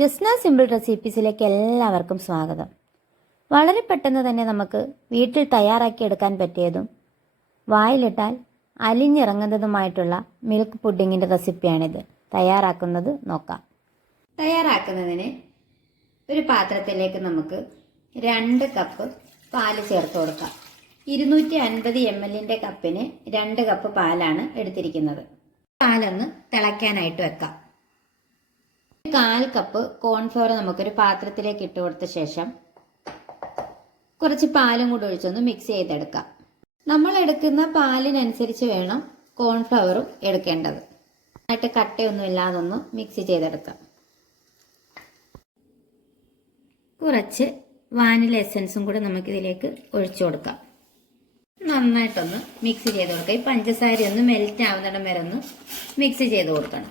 Jasna simple റെസിപ്പീസിലേക്ക് എല്ലാവർക്കും സ്വാഗതം. വളരെ പെട്ടെന്ന് തന്നെ നമുക്ക് വീട്ടിൽ തയ്യാറാക്കിയെടുക്കാൻ പറ്റിയതും വായിലിട്ടാൽ അലിഞ്ഞിറങ്ങുന്നതുമായിട്ടുള്ള മിൽക്ക് പുഡിങ്ങിൻ്റെ റെസിപ്പിയാണിത്. തയ്യാറാക്കുന്നത് നോക്കാം. തയ്യാറാക്കുന്നതിന് ഒരു പാത്രത്തിലേക്ക് നമുക്ക് 2 കപ്പ് പാല് ചേർത്ത് കൊടുക്കാം. 250 ml കപ്പിന് 2 കപ്പ് പാലാണ് എടുത്തിരിക്കുന്നത്. പാലൊന്ന് തിളയ്ക്കാനായിട്ട് വെക്കാം. 1/4 കപ്പ് കോൺഫ്ലവർ നമുക്കൊരു പാത്രത്തിലേക്ക് ഇട്ട് കൊടുത്ത ശേഷം കുറച്ച് പാലും കൂടി ഒഴിച്ചൊന്ന് മിക്സ് ചെയ്തെടുക്കാം. നമ്മൾ എടുക്കുന്ന പാലിനനുസരിച്ച് വേണം കോൺഫ്ലവറും എടുക്കേണ്ടത്. ആയിട്ട് കട്ടയൊന്നും ഇല്ലാതൊന്ന് മിക്സ് ചെയ്തെടുക്കാം. കുറച്ച് വാനില എസൻസും കൂടെ നമുക്കിതിലേക്ക് ഒഴിച്ചു കൊടുക്കാം. നന്നായിട്ടൊന്ന് മിക്സ് ചെയ്ത് കൊടുക്കാം. ഈ പഞ്ചസാര ഒന്ന് മെൽറ്റ് ആവുന്നിടം വരെ ഒന്ന് മിക്സ് ചെയ്ത് കൊടുക്കണം.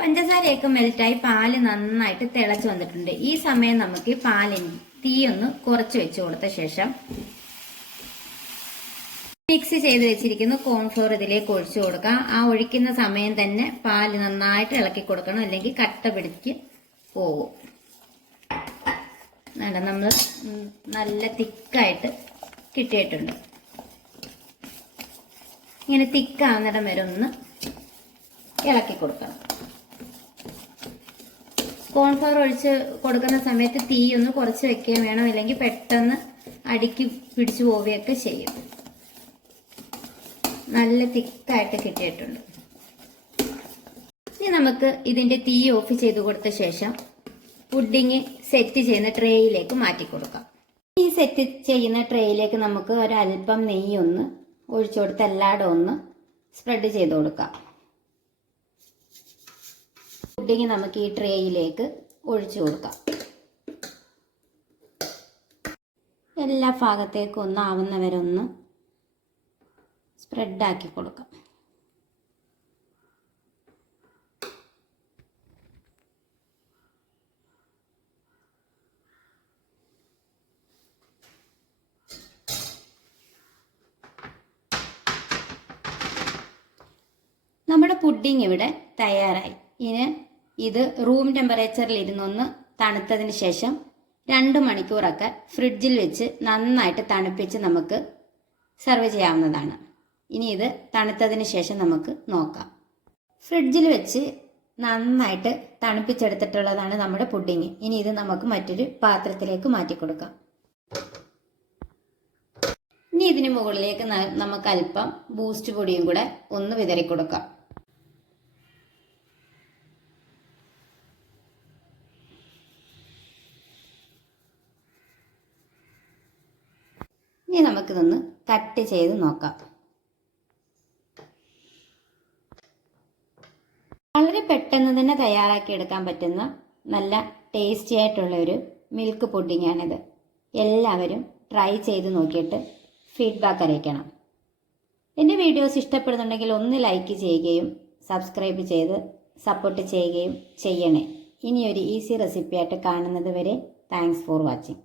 പഞ്ചസാരയൊക്കെ മെൽറ്റായി പാല് നന്നായിട്ട് തിളച്ച് വന്നിട്ടുണ്ട്. ഈ സമയം നമുക്ക് പാലിന് തീ ഒന്ന് കുറച്ച് വെച്ച് കൊടുത്ത ശേഷം മിക്സ് ചെയ്ത് വെച്ചിരിക്കുന്ന കോൺഫ്ലോർ ഇതിലേക്ക് ഒഴിച്ചു കൊടുക്കാം. ആ ഒഴിക്കുന്ന സമയം തന്നെ പാല് നന്നായിട്ട് ഇളക്കി കൊടുക്കണം, അല്ലെങ്കിൽ കട്ട പിടിച്ച് പോകും. നമ്മൾ നല്ല തിക്കായിട്ട് കിട്ടിയിട്ടുണ്ട്. ഇങ്ങനെ തിക്കാവുന്നിടം വരെ ഒന്ന് ഇളക്കി കൊടുക്കണം. കോൺഫ്ലവർ ഒഴിച്ച് കൊടുക്കുന്ന സമയത്ത് തീ ഒന്ന് കുറച്ച് വെക്കുകയും വേണം, അല്ലെങ്കിൽ പെട്ടെന്ന് അടിക്ക് പിടിച്ചു പോവുകയൊക്കെ ചെയ്യും. നല്ല തിക്കായിട്ട് കിട്ടിയിട്ടുണ്ട്. ഇനി നമുക്ക് ഇതിന്റെ തീ ഓഫ് ചെയ്ത് കൊടുത്ത ശേഷം പുഡിങ് സെറ്റ് ചെയ്യുന്ന ട്രേയിലേക്ക് മാറ്റി കൊടുക്കാം. ഈ സെറ്റ് ചെയ്യുന്ന ട്രേയിലേക്ക് നമുക്ക് ഒരല്പം നെയ്യൊന്ന് ഒഴിച്ചു കൊടുത്ത് എല്ലായിടും ഒന്ന് സ്പ്രെഡ് ചെയ്ത് കൊടുക്കാം. പുഡിങ് നമുക്ക് ഈ ട്രേയിലേക്ക് ഒഴിച്ചു കൊടുക്കാം. എല്ലാ ഭാഗത്തേക്കും ഒന്നാവുന്നവരെ ഒന്ന് സ്പ്രെഡാക്കി കൊടുക്കാം. നമ്മുടെ പുഡിങ് ഇവിടെ തയ്യാറായി. ഇനി ഇത് റൂം ടെമ്പറേച്ചറിൽ ഇരുന്നൊന്ന് തണുത്തതിന് ശേഷം 2 മണിക്കൂറൊക്കെ ഫ്രിഡ്ജിൽ വെച്ച് നന്നായിട്ട് തണുപ്പിച്ച് നമുക്ക് സെർവ് ചെയ്യാവുന്നതാണ്. ഇനി ഇത് തണുത്തതിന് ശേഷം നമുക്ക് നോക്കാം. ഫ്രിഡ്ജിൽ വെച്ച് നന്നായിട്ട് തണുപ്പിച്ചെടുത്തിട്ടുള്ളതാണ് നമ്മുടെ പുഡിങ്. ഇനി ഇത് നമുക്ക് മറ്റൊരു പാത്രത്തിലേക്ക് മാറ്റി കൊടുക്കാം. ഇനി ഇതിന് മുകളിലേക്ക് നമുക്ക് അല്പം ബൂസ്റ്റ് പൊടിയും കൂടെ ഒന്ന് വിതറി കൊടുക്കാം. ഇനി നമുക്കിതൊന്ന് കട്ട് ചെയ്ത് നോക്കാം. വളരെ പെട്ടെന്ന് തന്നെ തയ്യാറാക്കി എടുക്കാൻ പറ്റുന്ന നല്ല ടേസ്റ്റി ആയിട്ടുള്ള ഒരു മിൽക്ക് പുഡിങ്ങാണിത്. എല്ലാവരും ട്രൈ ചെയ്ത് നോക്കിയിട്ട് ഫീഡ്ബാക്ക് അറിയിക്കണം. എൻ്റെ വീഡിയോസ് ഇഷ്ടപ്പെടുന്നുണ്ടെങ്കിൽ ഒന്ന് ലൈക്ക് ചെയ്യുകയും സബ്സ്ക്രൈബ് ചെയ്ത് സപ്പോർട്ട് ചെയ്യുകയും ചെയ്യണേ. ഇനിയൊരു ഈസി റെസിപ്പിയായിട്ട് കാണുന്നത് വരെ താങ്ക്സ് ഫോർ വാച്ചിങ്.